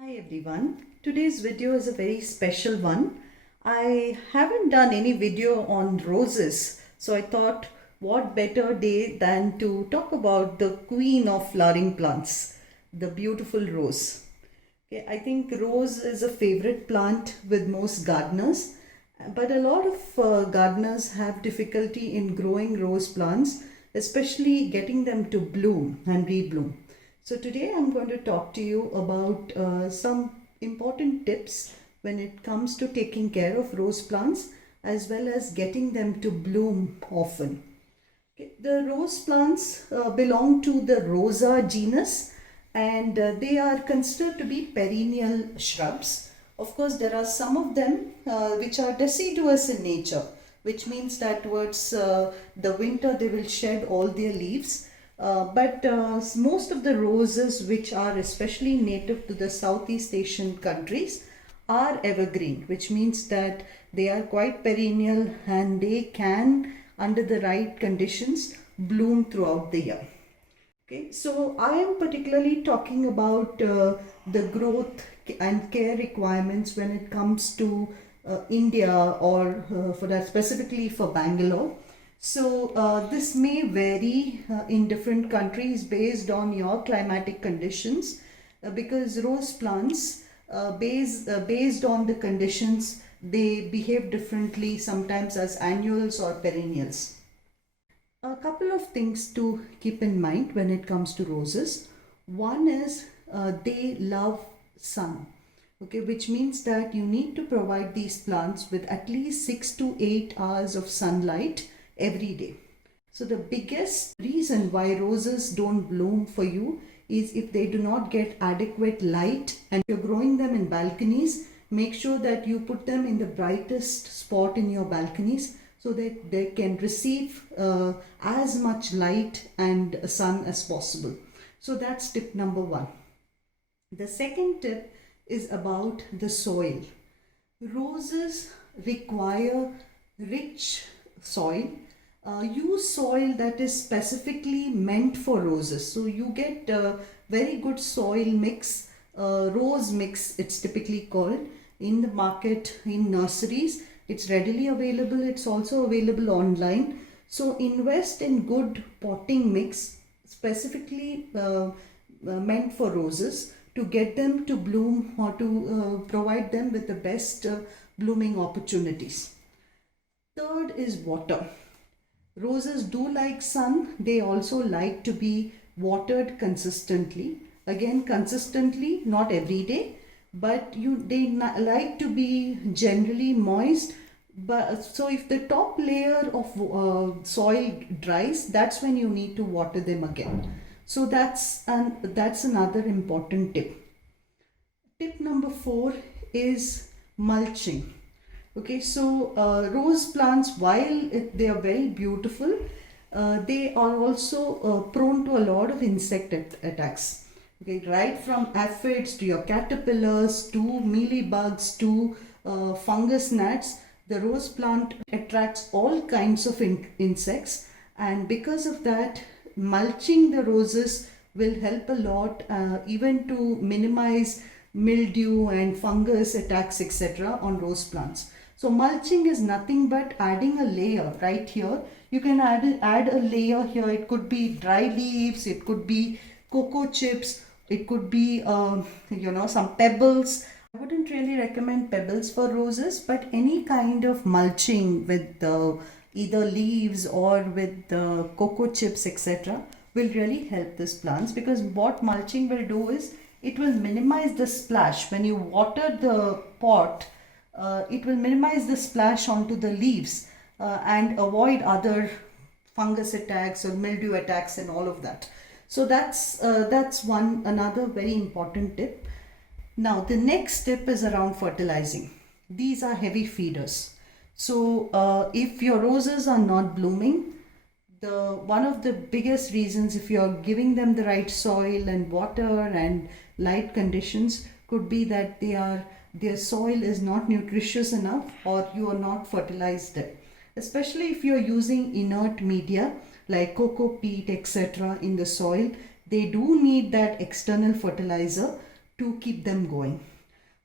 Hi everyone. Today's video is a very special one. I haven't done any video on roses, so I thought what better day than to talk about the queen of flowering plants, the beautiful rose. Okay, I think rose is a favorite plant with most gardeners, but a lot of gardeners have difficulty in growing rose plants, especially getting them to bloom and rebloom. So today I'm going to talk to you about some important tips when it comes to taking care of rose plants as well as getting them to bloom often. Okay, the rose plants belong to the Rosa genus and they are considered to be perennial shrubs. Of course, there are some of them which are deciduous in nature, which means that towards the winter they will shed all their leaves. But most of the roses which are especially native to the Southeast Asian countries are evergreen, which means that they are quite perennial and they can, under the right conditions, bloom throughout the year. Okay, so I am particularly talking about the growth and care requirements when it comes to India or for that specifically for Bangalore. So this may vary in different countries based on your climatic conditions because rose plants based on the conditions they behave differently sometimes as annuals or perennials. A couple of things to keep in mind when it comes to roses. One is they love sun, okay, which means that you need to provide these plants with at least 6 to 8 hours of sunlight every day. So the biggest reason why roses don't bloom for you is if they do not get adequate light, and if you're growing them in balconies, make sure that you put them in the brightest spot in your balconies so that they can receive as much light and sun as possible. So that's tip number one. The second tip is about the soil. Roses require rich soil. Use soil that is specifically meant for roses. So you get very good soil mix, rose mix it's typically called, in the market, in nurseries. It's readily available. It's also available online. So invest in good potting mix specifically meant for roses to get them to bloom or to provide them with the best blooming opportunities. Third is water. Roses do like sun. They also like to be watered consistently. Again, consistently, not every day, but they like to be generally moist. But so if the top layer of soil dries, that's when you need to water them again. So that's another important tip. Tip number 4 is mulching. Okay, so rose plants, while they are very beautiful, they are also prone to a lot of insect attacks. Okay, right from aphids to your caterpillars to mealybugs to fungus gnats, the rose plant attracts all kinds of insects, and because of that, mulching the roses will help a lot, even to minimize mildew and fungus attacks, etc., on rose plants. So mulching is nothing but adding a layer right here. You can add a layer here. It could be dry leaves, it could be cocoa chips, it could be some pebbles. I wouldn't really recommend pebbles for roses, but any kind of mulching with either leaves or with cocoa chips, etc., will really help these plants, because what mulching will do is it will minimize the splash when you water the pot. It will minimize the splash onto the leaves and avoid other fungus attacks or mildew attacks and all of that. So that's another very important tip. Now the next tip is around fertilizing. These are heavy feeders. So if your roses are not blooming, one of the biggest reasons, if you're giving them the right soil and water and light conditions, could be that their soil is not nutritious enough, or you are not fertilized it. Especially if you're using inert media like cocoa peat, etc., in the soil, they do need that external fertilizer to keep them going.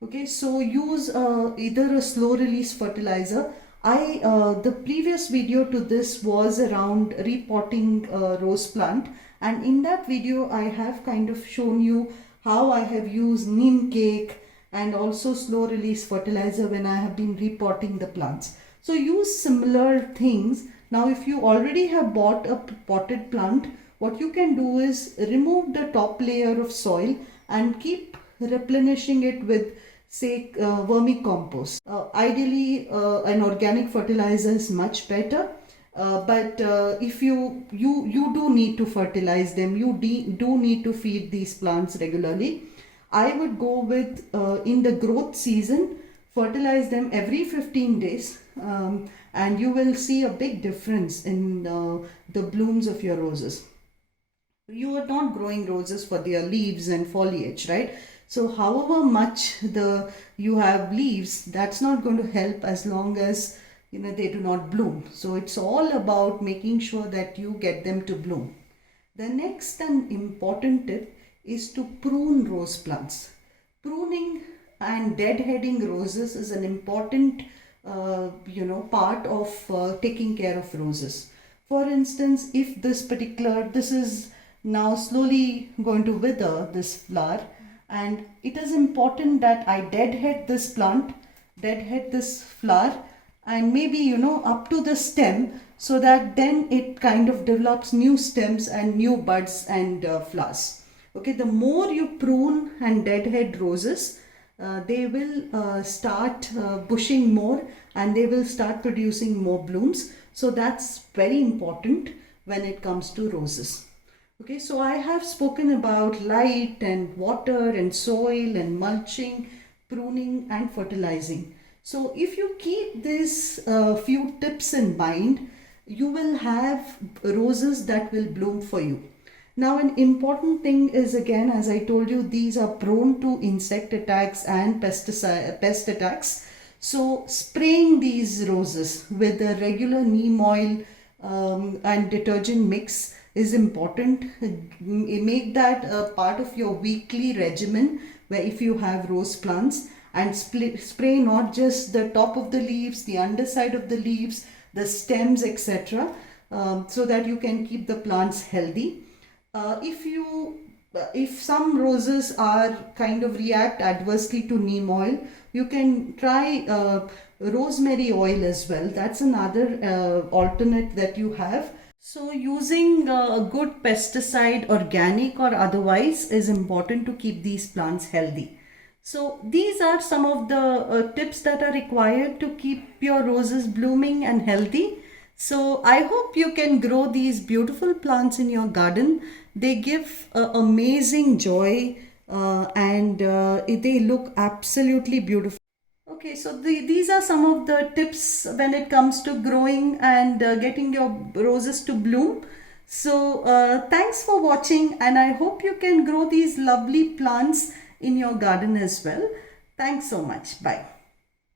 Okay, so use either a slow release fertilizer. The previous video to this was around repotting rose plant, and in that video I have kind of shown you how I have used neem cake and also slow release fertilizer when I have been repotting the plants. So use similar things. Now if you already have bought a potted plant, what you can do is remove the top layer of soil and keep replenishing it with, say, vermicompost. Ideally, an organic fertilizer is much better. But if you do need to fertilize them, do need to feed these plants regularly. I would go with, in the growth season, fertilize them every 15 days, and you will see a big difference in the blooms of your roses. You are not growing roses for their leaves and foliage, right? So however much you have leaves, that's not going to help as long as they do not bloom. So it's all about making sure that you get them to bloom. The next and important tip is to prune rose plants. Pruning and deadheading roses is an important part of taking care of roses. For instance, if this is now slowly going to wither, this flower, and it is important that I deadhead this flower, and maybe up to the stem, so that then it kind of develops new stems and new buds and flowers. Okay, the more you prune and deadhead roses, they will start bushing more, and they will start producing more blooms. So that's very important when it comes to roses. Okay, so I have spoken about light and water and soil and mulching, pruning and fertilizing. So if you keep these few tips in mind, you will have roses that will bloom for you. Now, an important thing is, again, as I told you, these are prone to insect attacks and pest attacks. So spraying these roses with a regular neem oil and detergent mix is important. Make that a part of your weekly regimen, where if you have rose plants, and spray not just the top of the leaves, the underside of the leaves, the stems, etc., so that you can keep the plants healthy. If some roses are kind of react adversely to neem oil, you can try rosemary oil as well. That's another alternate that you have. So using a good pesticide, organic or otherwise, is important to keep these plants healthy. So these are some of the tips that are required to keep your roses blooming and healthy. So I hope you can grow these beautiful plants in your garden. They give amazing joy and they look absolutely beautiful. Okay, so these are some of the tips when it comes to growing and getting your roses to bloom. So thanks for watching, and I hope you can grow these lovely plants in your garden as well. Thanks so much. Bye.